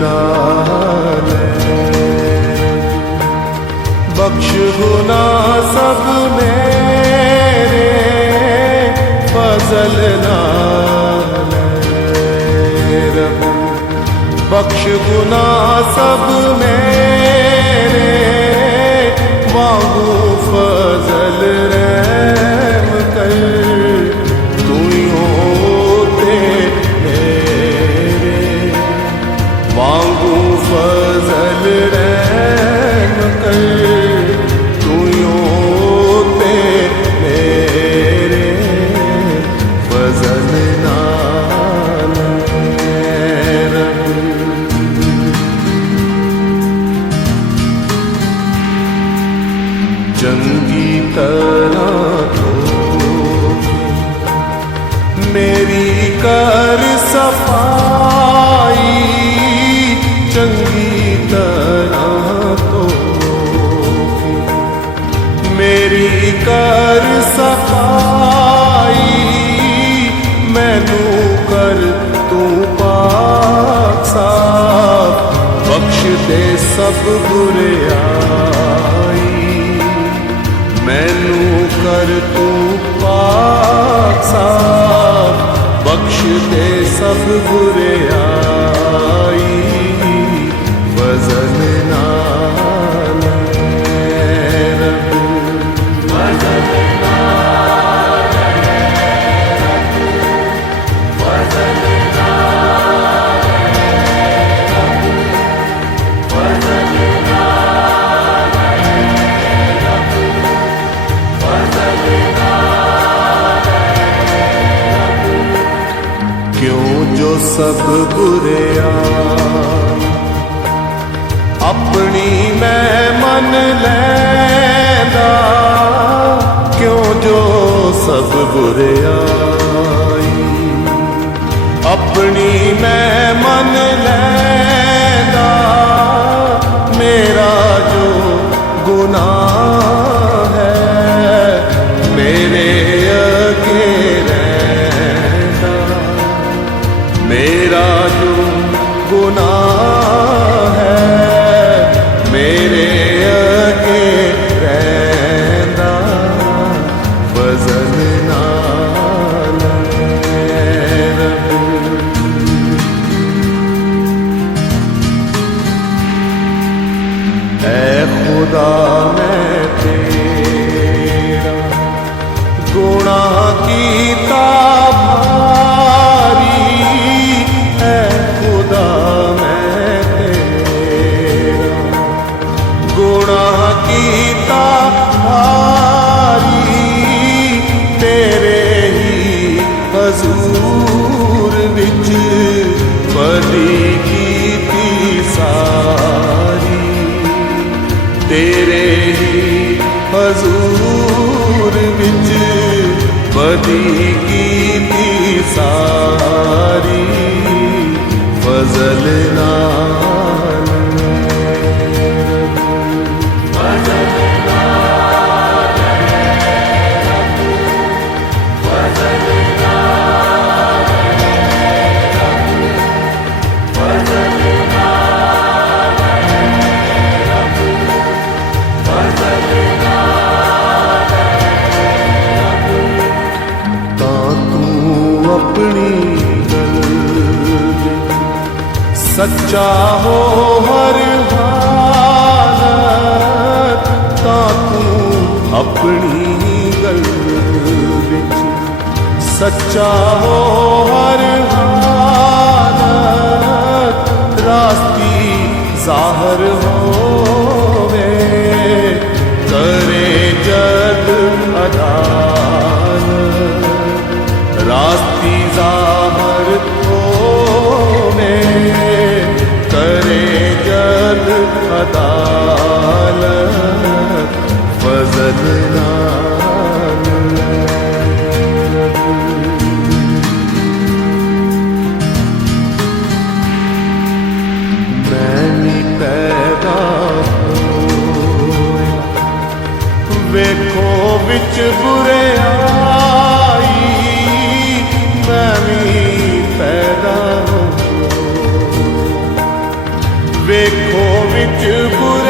नाले बख्श गुना सब मेरे फजल नाले रब बख्श गुना सब मेरे मांगू फजल रहम कर तू ही होते मेरे मांगू फजल रहम कर तू ही होते मेरे फजल नाले रब चंगी तरह मेरी कर सफाई चंगी तरह तो मेरी कर सफाई मैनू कर तू पाक साफ बख्श दे सब बुराई मैनू कर तू पाक साफ बख्श दे सब बुराई फजल नाले रब फजल नाले रब फजल नाले रब फजल नाले रब फजल नाले रब क्यों जो सब बुराई अपनी मैं मन लैंदा क्यों जो सब बुराई अपनी मैं मन लैंदा मेरा जो गुनाह है मेरे अगे रहंदा मेरा जो गुनाह है मेरे अगे रहंदा फजल नाले रब ऐ खुदा मैं तेरा गुनाह कीता भारी ऐ खुदा मैं तेरा गुनाह कीता भारी तेरे ही हजूर विच बदी कीती सारी तेरे ही हजूर विच बदी कीती सारी फजल नाले फजल नाले रब फजल नाले रब फजल नाले रब फजल नाले रब तां तू अपनी सच्चा हो हर हालत तां तू अपनी गल विच सच्चा हो हर हालत रास्ती जाहर होवे करे जद अदालत रास्ती जाहर होवे करे जद अदालत फजल नाले मैंने पैदा होया वेखो विच बुरे आई मैं भी पैदा हो ਵੇਖੋ ਵਿੱਚ ਬੁਰਾਈ